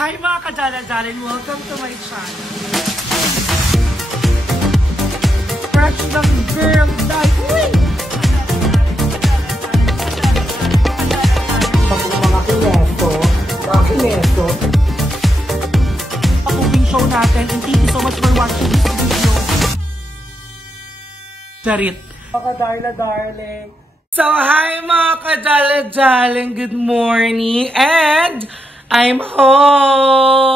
Hi mga kadala-dalan! Welcome to my channel. Fresh ng girl life! Mga kineto. Pag-uwing show natin, and thank you so much for watching this video. Charit. Mga kadala-darling. So, hi mga kadala-daling, good morning, and I'm home!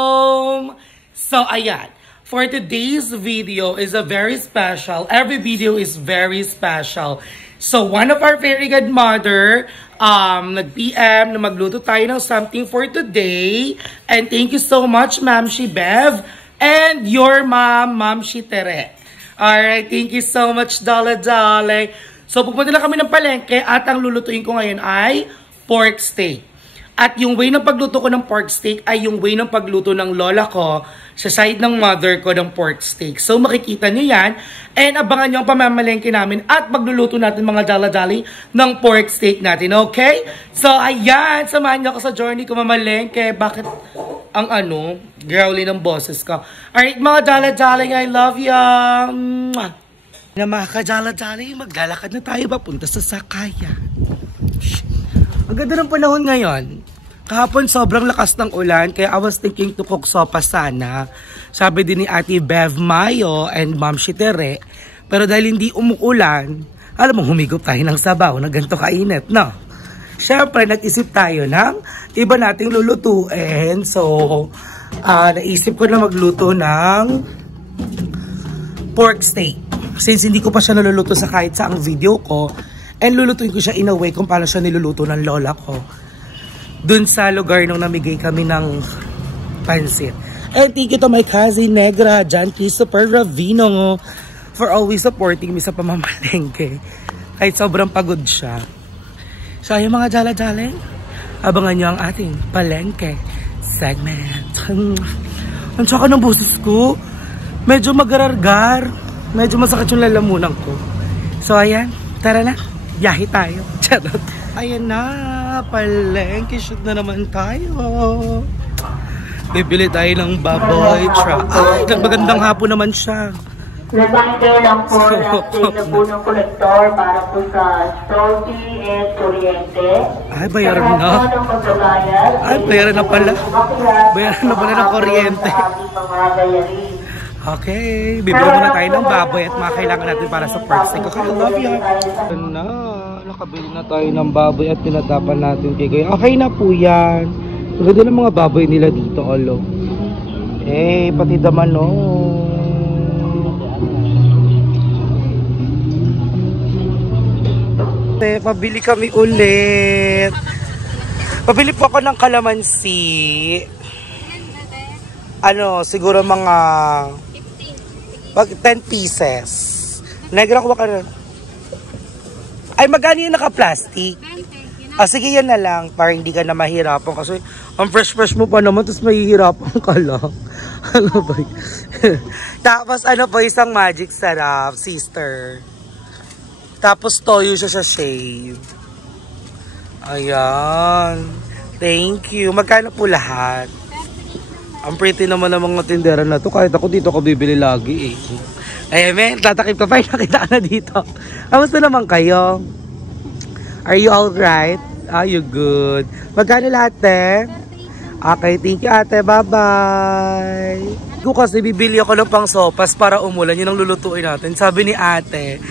So, ayan, for today's video is a very special, every video is very special. So, one of our very good mother, nag-PM na magluto tayo ng something for today, and thank you so much, Ma'am Shi Bev, and your mom, Ma'am Shi Tere. Alright, thank you so much, Dala-Dala. So, pupunta na kami ng palengke at ang lulutuin ko ngayon ay pork steak. At yung way ng pagluto ko ng pork steak ay yung way ng pagluto ng lola ko sa side ng mother ko ng pork steak. So, makikita nyo yan. And abangan nyo ang pamamalengke namin at magluluto natin mga dala-dali ng pork steak natin. Okay? So, ayan. Samahan nyo ako sa journey ko mamalengke. Bakit ang growly ng boses ko? Alright, mga dala-dali, I love you. Na mga kadala-dali, maglalakad na tayo papunta sa Sakayan. Ang ganda ng panahon ngayon. Kahapon sobrang lakas ng ulan, kaya I was thinking to cook sopa sana. Sabi din ni Ate Bev Mayo and Ma'am Shi Tere. Pero dahil hindi umuulan, alam mo, humigop tayo ng sabaw na ganito kainit, no? Siyempre, nag-isip tayo ng iba nating lulutuin. So, naisip ko na magluto ng pork steak. Since hindi ko pa siya naluluto sa kahit saang video ko, and lulutuin ko siya in a way kung paano siya niluluto ng lola ko. Dun sa lugar nung namigay kami ng pansit. And thank you to my cousin Negra, John Christopher Ravino, for always supporting me sa pamamalengke. Kahit sobrang pagod siya. So ayun mga jala-jaling, abangan nyo ang ating palengke segment. Ang tsaka ng boses ko, medyo magarargar. Medyo masakit yung lalamunan ko. So ayan, tara na. Biyahe tayo. Charot. Ayan na, palengke shoot na naman tayo. Bibili tayo ng baboy truck. Ay, magandang hapon naman siya. Reminder lang po na po ng kolektor para po sa Salty and Kuryente. Ay, bayaran na. Ay, bayaran na pala. Bayaran na pala ng kuryente. Okay, bibili muna tayo ng baboy at mga kailangan natin para sa pork steak. Okay, I love you. Nakabili na tayo ng baboy at tinatapan natin kay Kuya. Okay na po yan. Ganda ng mga baboy nila dito, olo. Eh, pati daman, no. Pabili kami ulit. Pabili po ako ng kalamansi. Siguro mga 10 pieces. Negra ko ka na. Ay, magkano yung naka-plastic? Sige, yan na lang. Para hindi ka na mahirapan. Kasi, ang fresh-fresh mo pa naman, tapos mahihirapan ka lang. Ano ba yun? Tapos, po, isang magic sarap, sister. Tapos, toyo siya sa shave. Ayan. Thank you. Magkano po lahat? Ang pretty naman ng mga tindera na to. Kahit ako dito ako bibili lagi eh. Ay, men, tatakip ka pa. Nakita na dito. Kamusta naman kayo? Are you alright? Are you good? Magkano lahat, te? Okay, thank you, ate. Bye-bye. Ko kasi bibili ako ng pang sopas para umulan. Yun ang lulutuin natin. Sabi ni ate,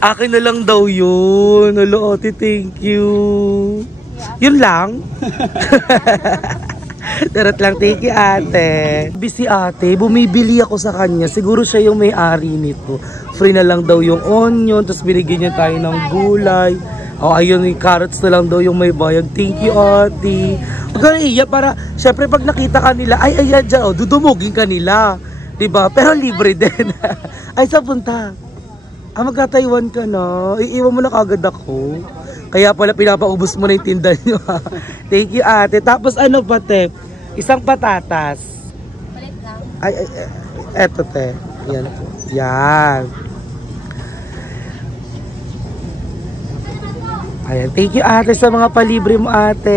akin na lang daw yun. Hello, ate, thank you. Yun lang? Tarot lang, thank you, ate. Busy ate, bumibili ako sa kanya. Siguro siya yung may-ari nito. Free na lang daw yung onion, tapos binigyan niya tayo ng gulay. Ayun, yung carrots na lang daw yung may bayag. Thank you, ate. Huwag ka naiya para, syempre pag nakita ka nila, ay, ayan dyan, dudumugin ka nila. Diba? Pero libre din. Ay, saan punta? Magka-Taiwan ka na. Iiwan mo na kagad ako. Kaya pala pinapaubos mo na yung tinda nyo. Thank you, ate. Tapos pa, te? Isang patatas. Palit lang. Ay, eto, te. Yan po. Yan. Ayan, thank you ate sa mga palibre mo ate.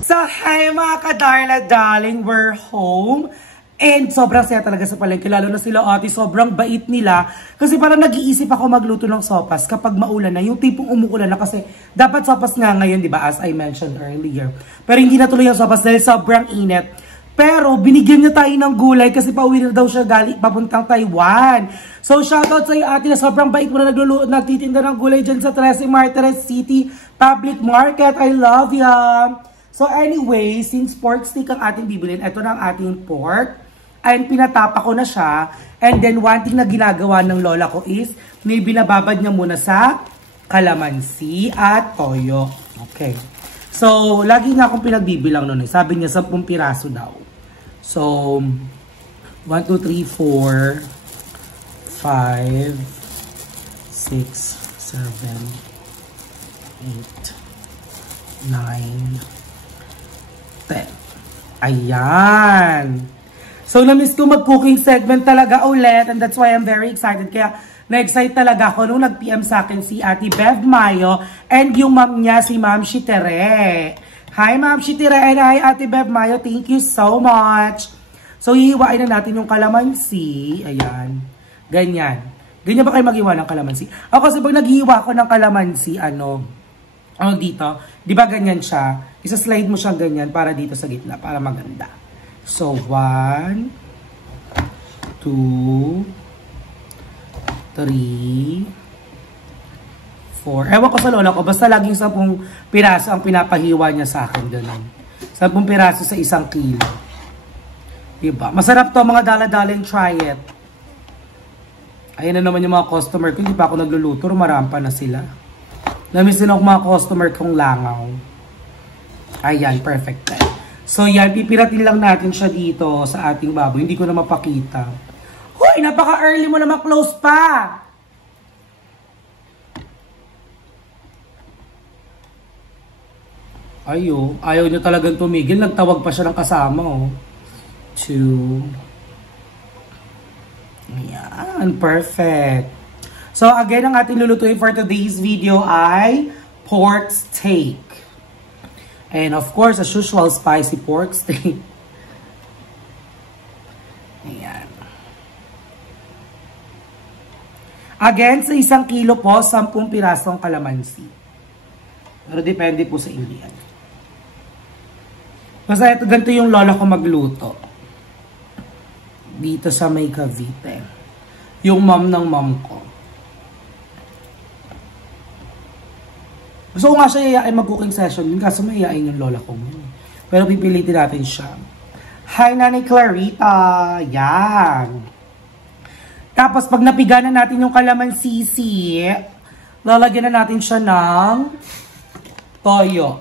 So, hi mga kadarla darling, we're home. And sobrang saya talaga sa palengke, lalo na sila ate, sobrang bait nila. Kasi parang nag-iisip ako magluto ng sopas kapag maulan na, yung tipong umuulan na kasi dapat sopas nga ngayon, di ba, as I mentioned earlier. Pero hindi natuloy yung sopas dahil sobrang init. Pero binigyan niya tayo ng gulay kasi pauwi na daw siya galing papuntang Taiwan. So shoutout sa iyo ate na sobrang bait mo na nagtitinda ng gulay dyan sa Trece Martires City Public Market. I love ya. So anyway, since pork steak ang ating bibilin, ito na ang ating pork. And pinatapa ko na siya. And then one thing na ginagawa ng lola ko is may binababad niya muna sa kalamansi at toyo. Okay. So, lagi nga akong pinagbibilang nun eh. Sabi niya, 10 piraso daw. So, 1, 2, 3, 4, 5, 6, 7, 8, 9, 10. Ayan! So, na-miss ko mag-cooking segment talaga ulit. And that's why I'm very excited. Kaya, na-excite talaga ako nung nag-PM sa akin si Ate Bev Mayo and yung mom niya, si Ma'am Shitere. Hi, Ma'am Shitere and hi, Ate Bev Mayo. Thank you so much. So, hihiwain na natin yung kalamansi. Ayan. Ganyan. Ganyan ba kayo mag-iwa ng kalamansi? Ako kasi pag nag-iwa ako ng kalamansi, dito, di ba ganyan siya? Isa-slide mo siya ganyan para dito sa gitna, para maganda. So, 1, 2, 3, 4. Ewan ko sa lola ko, basta laging 10 piraso ang pinapahiwa niya sa akin. Ganun. 10 piraso sa 1 kilo. Diba? Masarap to mga dala-daling, try it. Ayan na naman yung mga customer ko. Hindi pa ako nagluluto, marampa na sila. Namiss din ako mga customer kong langaw. Ayan, perfect. So yan, pipiratin lang natin siya dito sa ating baboy. Hindi ko na mapakita. Hoy, napaka-early mo naman, close pa! Ayaw niya talagang tumigil. Nagtawag pa siya ng kasama, 2. Ayan, perfect. So, again, ang ating lulutuin for today's video ay pork steak. And of course, as usual, spicy pork steak. Ayan. Again, sa 1 kilo po, 10 pirasong kalamansi. Pero depende po sa inyo yan. Basta ito, ganito yung lola ko magluto. Dito sa may Cavite. Yung mom ng mom ko. Gusto ko nga siya iyain mag-cooking session. Kaso may iyain yung lola ko. Pero pipilitin natin siya. Hi, Nanay Clarita. Yan. Tapos, pag napiga na natin yung kalamansi, lalagyan na natin siya ng toyo.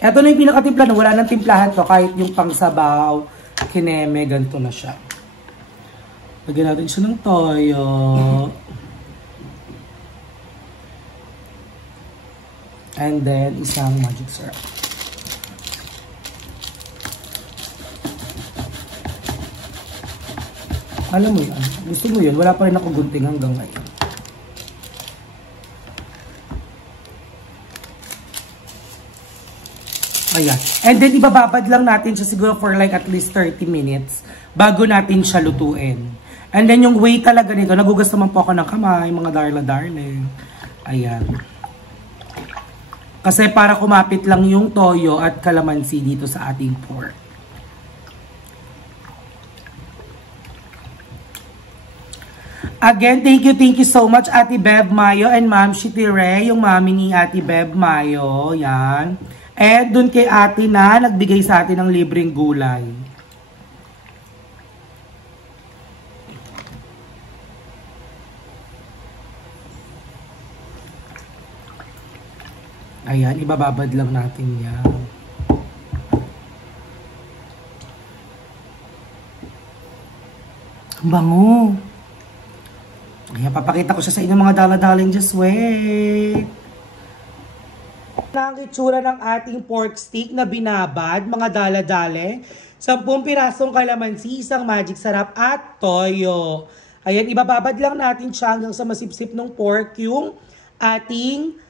Ito na yung pinakatimpla na wala nang timplahan to. Kahit yung pangsabaw, kineme, ganito na siya. Lagyan natin siya ng toyo. And then, isang magic syrup. Alam mo yun, gusto mo yun, wala pa rin ako gunting hanggang ngayon. Ayan. And then, ibababad lang natin siya siguro for like at least 30 minutes bago natin siya lutuin. And then, yung way talaga nito, nagugas naman po ako ng kamay, mga darling. Ayan. Kasi para kumapit lang yung toyo at kalamansi dito sa ating pork. Again, thank you so much Ate Bev Mayo and Ma'am Shitire, yung mami ni Ate Bev Mayo. Yan. And dun kay ate na nagbigay sa atin ng libreng gulay. Ayan, ibababad lang natin yan. Ang bango. Ayan, papakita ko siya sa inyo mga dala-daling. Just wait. Ang itsura ng ating pork steak na binabad, mga dala-dale. 10 pirasong kalamansi, isang magic sarap at toyo. Ayan, ibababad lang natin siya hanggang sa masipsip ng pork yung ating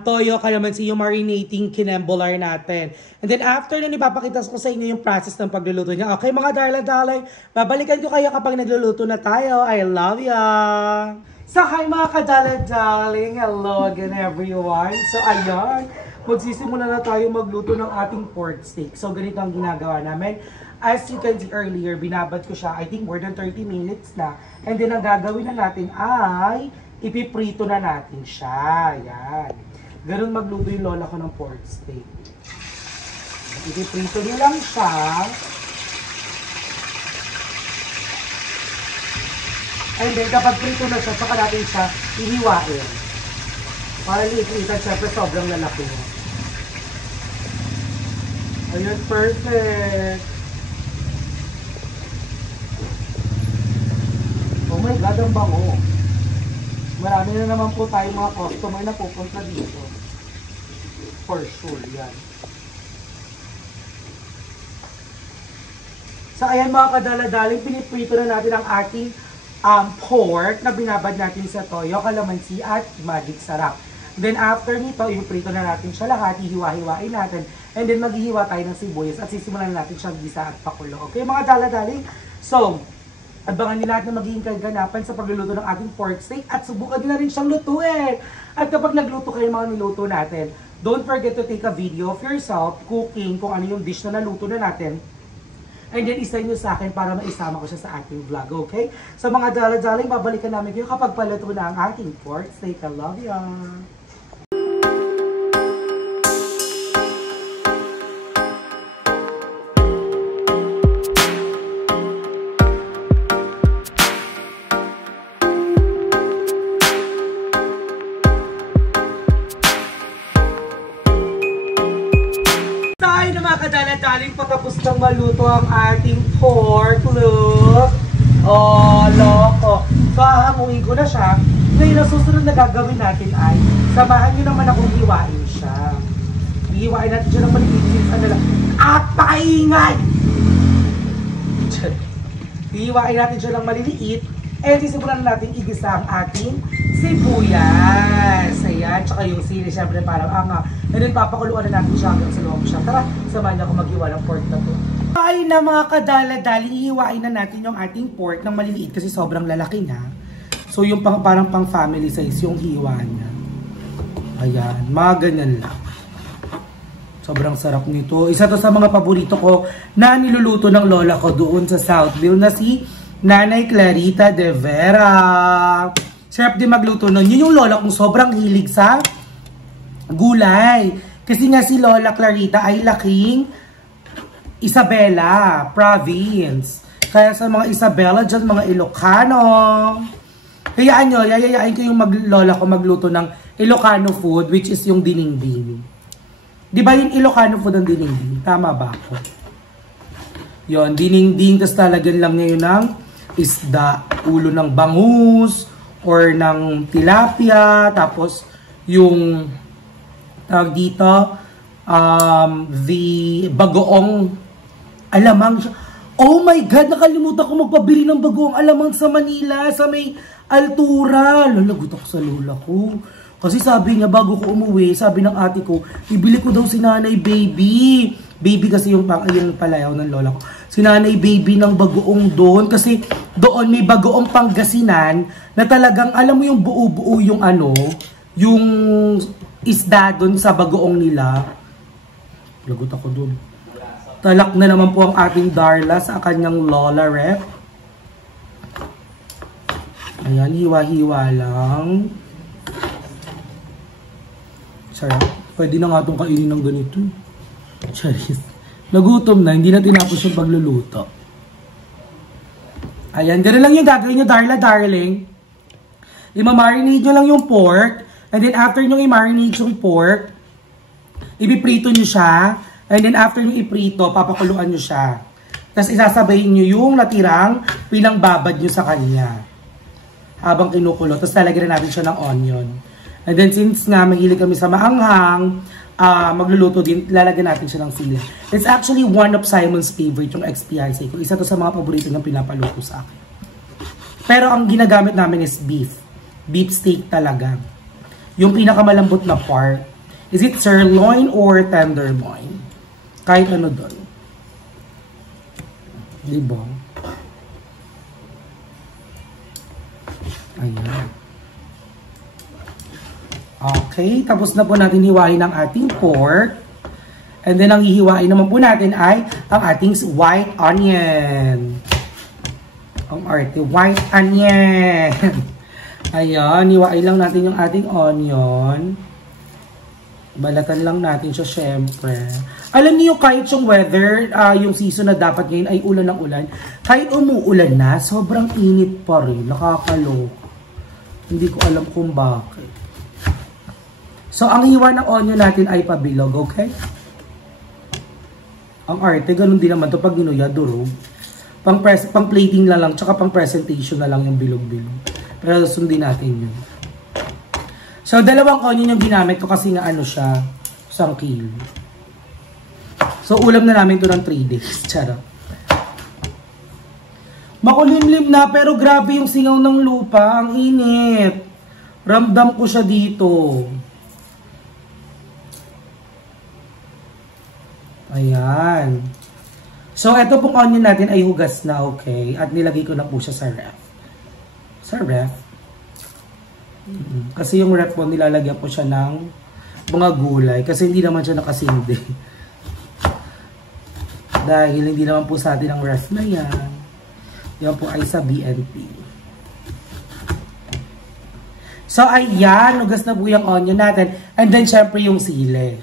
toyo kalamansi, yung marinating kinembolar natin. And then after nun, ipapakita ko sa inyo yung process ng pagluluto niya. Okay mga darla-darling, babalikan ko kayo kapag nagluluto na tayo. I love ya! So hi mga kadala-darling, hello again everyone. So ayan, magsisimula na tayo magluto ng ating pork steak. So ganito ang ginagawa namin. As you can see earlier, binabad ko siya, I think more than 30 minutes na. And then ang gagawin na natin ay ipiprito na natin siya. Ayan. Ganun magluto yung lola ko ng pork steak. Ipiprito nyo lang siya. And then kapag prito na siya, saka natin siya ihiwain. Para liit-liitan, syempre sobrang lalaki. Ayun, perfect. Oh my God, ang bango. Marami na naman po tayong mga customer na pupunta dito. For sure, yan. So ayan mga kadala-daling, piniprito na natin ang ating pork na binabad natin sa toyo, kalamansi at magic sarap. Then after nito, ipiprito na natin siya lahat, hihiwa-hiwain natin. And then maghihiwa tayo ng sibuyas at sisimulan natin siyang gisa at pakulo. Okay mga dala-daling? So, abangan nyo lahat na magiging kaganapan sa pagluluto ng ating pork steak at subukan nyo na rin siyang lutuin. At kapag nagluto kayo mga niluto natin, don't forget to take a video of yourself cooking kung ano yung dish na naluto na natin. And then isa nyo sa akin para maisama ko siya sa ating vlog, okay? So mga dala-daling, babalikan namin kayo kapag paluto na ang ating pork steak. I love ya! Kadala-daling patapos ng maluto ang ating pork. Look! Oh, loko. So, hahamuin ko na siya. Ngayon, ang susunod na gagawin natin ay samahan nyo naman akong hiwain siya. Hiwain natin siya ng maliliit. At paingay! Hiwain natin siya ng maliliit. And sisimulan natin igisa ang ating sibuyas. Ayan, tsaka yung sili, syempre parang anga. And then papakuluan na natin siya hanggang sa loob siya. Tara, samahan niyo ako maghiwa ng pork na to. Ay na mga kadala-dali, ihiwain na natin yung ating pork ng maliliit kasi sobrang lalaki niya. So yung parang pang family size yung hiwa niya. Ayan, mga ganyan lang. Sobrang sarap nito. Isa to sa mga paborito ko na niluluto ng lola ko doon sa Southville na si Nanay Clarita de Vera. Sarap din magluto nun. Yun yung lola kong sobrang hilig sa gulay. Kasi nga si Lola Clarita ay laking Isabela province. Kaya sa mga Isabela dyan, mga Ilocano, hayaan nyo, yayayain ko yung lola ko magluto ng Ilocano food, which is yung dininding. Di ba yung Ilocano food ang dininding? Tama ba ako? Yun, dininding, tapos talagyan lang ngayon ng isda, ulo ng bangus, or ng tilapia, tapos yung tawag dito, the bagoong alamang. Oh my God, nakalimutan ko magpabili ng bagoong alamang sa Manila, sa may altura. Lalagot ako sa lola ko. Kasi sabi niya, bago ko umuwi, sabi ng ate ko, ibili ko daw si Nanay Baby. Baby kasi yung palayaw ng lola ko. Si Nanay Baby ng bagoong doon. Kasi doon may bagoong Pangasinan na talagang, alam mo yung buo-buo yung ano, yung isda doon sa bagoong nila. Lagot ako doon. Talak na naman po ang ating Darla sa kanyang lola rep. Ayan, hiwa-hiwa lang. Sarap. Pwede na nga itong kainin ng ganito. Charis. Nagutom na, hindi na tinapos yung pagluluto. Ayan, gano'n lang yung gagawin nyo, Darla, darling. Imamarinate nyo lang yung pork. And then after nyo i-marinate yung pork, ipiprito nyo siya. And then after nyo iprito, papakuluan nyo siya. Tapos isasabayin nyo yung natirang pinangbabad nyo sa kanya. Habang kinukulo. Tapos lalagyan natin siya ng onion. And then since nga mahilig kami sa maanghang, magluluto din, lalagyan natin siya ng sili. It's actually one of Simon's favorite, yung XPIC ko. Isa to sa mga paborito niyang pinapaluto sa akin. Pero ang ginagamit namin is beef. Beef steak talaga. Yung pinakamalambot na part. Is it sirloin or tenderloin? Kahit ano doon. Diba? Ayan. Okay, tapos na po natin hiwain ang ating pork. And then, ang hihiwain naman po natin ay ang ating white onion. Ang arte, white onion. Ayan, hiwain lang natin yung ating onion. Balatan lang natin siya, syempre. Alam niyo, kahit yung weather, yung season na dapat ngayon ay ulan ng ulan, kahit umuulan na, sobrang init pa rin. Nakakaloka. Hindi ko alam kung bakit. So, ang hiwa ng onion natin ay pabilog, okay? Ang arte, ganun din naman to pag ginuya, durog. Pang plating na lang, tsaka pang presentation na lang yung bilog-bilog. Pero sundin natin yun. So, 2 onion yung ginamit ko kasi nga ano siya, 1 kilo. So, ulam na namin to ng 3 days. Charot. Makulimlim na, pero grabe yung singaw ng lupa. Ang init. Ramdam ko siya dito. Ayan. So, ito pong onion natin ay hugas na, okay? At nilagay ko na po siya sa ref. Sa ref. Kasi yung ref po, nilalagyan po siya ng mga gulay. Kasi hindi naman siya nakasindi. Dahil hindi naman po sa atin ang ref na yan. Yan po ay sa BNP. So, ayan. Hugas na po yung onion natin. And then, syempre, yung sili.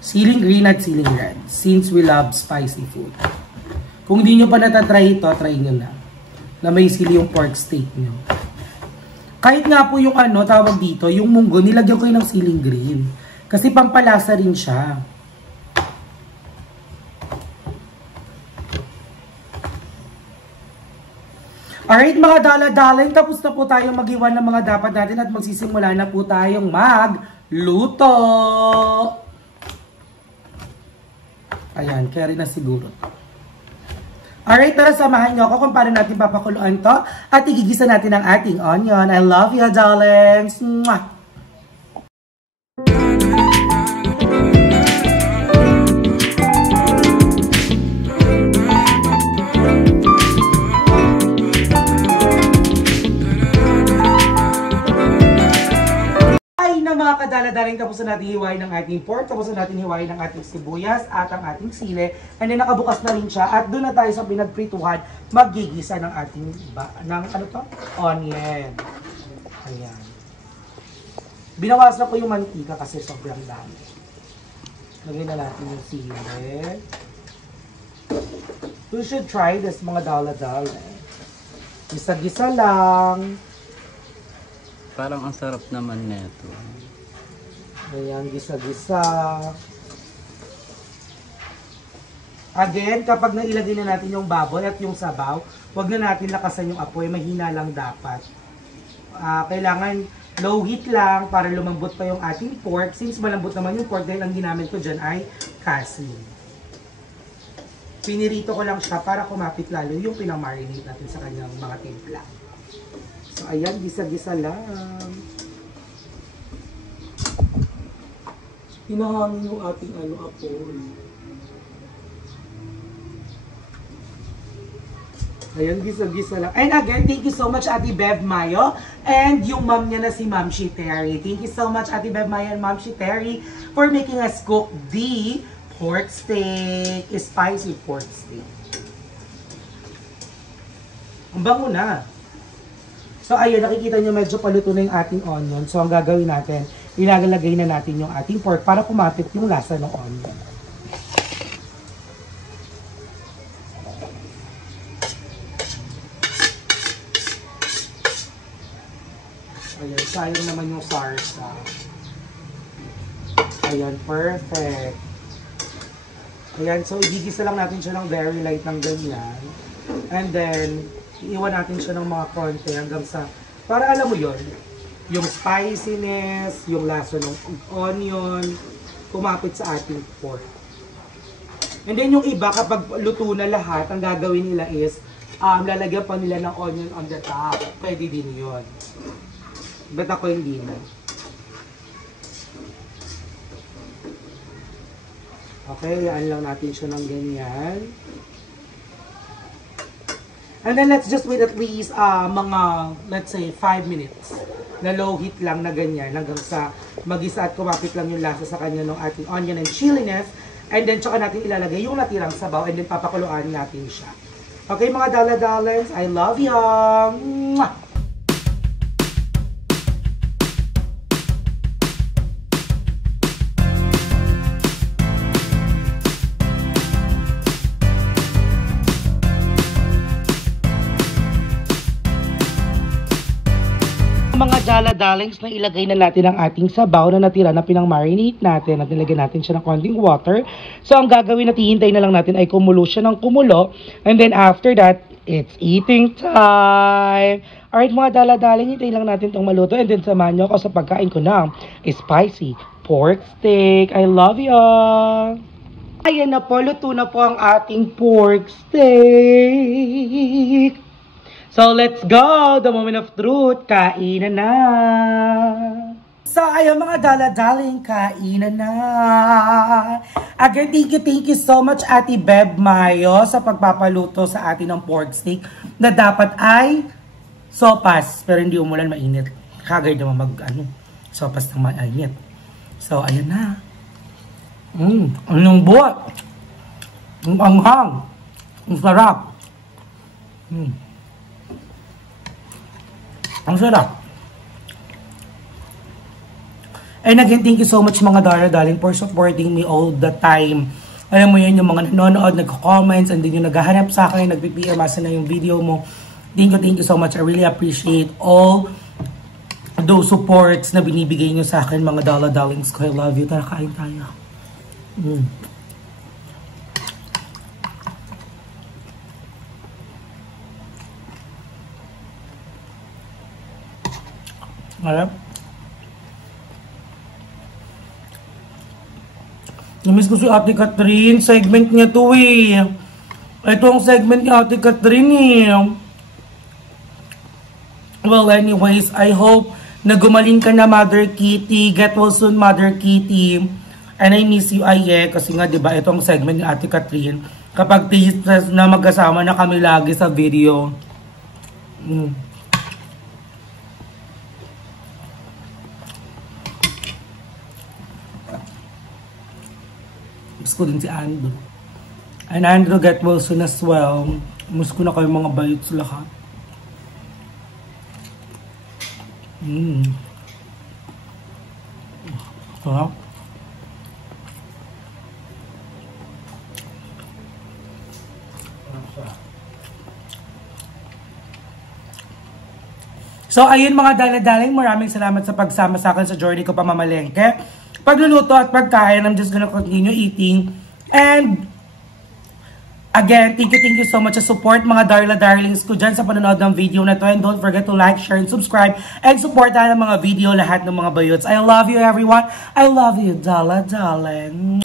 Siling green at siling red. Since we love spicy food. Kung di nyo pa natatry ito, try nyo na. Na may sili yung pork steak nyo. Kahit nga po yung ano, tawag dito, yung munggo, nilagyan ko yun ng siling green. Kasi pampalasa rin siya. Alright mga dala-dalin, tapos na po tayong mag-iwan ng mga dapat natin at magsisimula na po tayong magluto. Ayan, carry na siguro. Alright, tara samahan nyo ako kung paano natin papakuluan to at igigisa natin ang ating onion. I love you, darlings! Mwah! Mga kadala-daling, tapos na natin hiwain ng ating pork, tapos na natin hiwain ng ating sibuyas at ang ating sili, and then nakabukas na rin siya at doon na tayo sa pinagprituhan magigisa ng ating ng ano to? Onion. Ayan. Binawas na ko yung mantika kasi sobrang dami. Lagay na natin yung sili. You should try this mga dala-dala. Gisa-gisa lang. Parang ang sarap naman neto. Ayan, gisa-gisa. Again, kapag nailagay na natin yung baboy at yung sabaw, huwag na natin lakasan yung apoy, mahina lang dapat. Kailangan low heat lang para lumambot pa yung ating pork. Since malambot naman yung pork, dahil ang ginamit ko dyan ay kasim. Pinirito ko lang siya para kumapit lalo yung pinamarinate natin sa kanyang mga timpla. So, ayan, gisa-gisa lang. Hinahangin yung ating apoy. Ayan, gisa-gisa lang. And again, thank you so much, Ate Bev Mayo. And yung mom niya na si Ma'am Shiteri. Thank you so much, Ate Bev Mayo and Ma'am Shiteri, for making us cook the pork steak. Spicy pork steak. Ang bango na. So, ayun, nakikita nyo medyo paluto na yung ating onion. So, ang gagawin natin, ilalagay na natin yung ating pork para kumapit yung lasa ng onion. Ayan, sayang naman yung sarsa. Ayan, perfect. Ayan, so igigisa lang natin siya ng very light ng ganyan. And then, iiwan natin siya ng mga konti hanggang sa, para alam mo yon, yung spiciness, yung lasa ng onion, kumapit sa ating pork. And then yung iba, kapag luto na lahat, ang gagawin nila is, lalagyan pa nila ng onion on the top. Pwede din yun. But ako hindi na. Okay, yaan lang natin siya ng ganyan. And then let's just wait at least mga, let's say, 5 minutes. Na low heat lang na ganyan hanggang sa mag-isa at kumapit lang yung lasa sa kanya ng ating onion and chiliness. And then tsaka natin ilalagay yung natirang sabaw and then papakuluan natin siya. Okay mga dala-dalens, I love you! Mwah! Mga jala-darlings na ilagay na natin ang ating sabaw na natira na pinang-marinate natin at nilagyan natin siya ng konting water. So, ang gagawin natin, hintay na lang natin ay kumulo siya ng kumulo. And then after that, it's eating time! Alright mga jala-darling, hintay lang natin itong maluto. And then samahan nyo ako sa pagkain ko ng spicy pork steak. I love you! Ayan na po, luto na po ang ating pork steak. So, let's go! The moment of truth, kainan na! So, ayun mga dala-daling, kainan na! Again, thank you so much, Ate Beb Mayo, sa pagpapaluto sa atin ng pork steak na dapat ay sopas, pero hindi umulan, mainit. Kagay naman sopas ng mainit. So, ayun na. Anong buhat? Ang anghang. Ang sarap. Ang sarap. And again, thank you so much mga dara-darling for supporting me all the time. Alam mo yun, yung mga nanonood, nagko-comments, and then yung naghahanap sa akin, nag-PM, asa na yung video mo. Thank you so much. I really appreciate all those supports na binibigay nyo sa akin, mga dala-darlings ko. I love you. Tara, kain tayo. Alright. Namiss ko si Ate Catherine. Segment niya to eh. Ito ang segment ni Ate Catherine eh. Well, anyways, I hope na gumaling ka na, Mother Kitty. Get well soon, Mother Kitty. And I miss you, Aye. Kasi nga, diba, ito ang segment ni Ate Catherine. Kapag taste na magkasama na kami lagi sa video. Miss ko din si Andrew. And Andrew, get well soon as well. Miss ko na kayo mga bayot sa lahat. Sarap. So, ayun mga dala-daling, maraming salamat sa pagsama sa akin sa journey ko pamamalengke. Pagluluto at pagkain, I'm just gonna continue eating. And, again, thank you so much sa support mga darla-darlings ko dyan sa panonood ng video na to. And don't forget to like, share, and subscribe. And support ng mga video, lahat ng mga bayots. I love you everyone. I love you, dala-darling.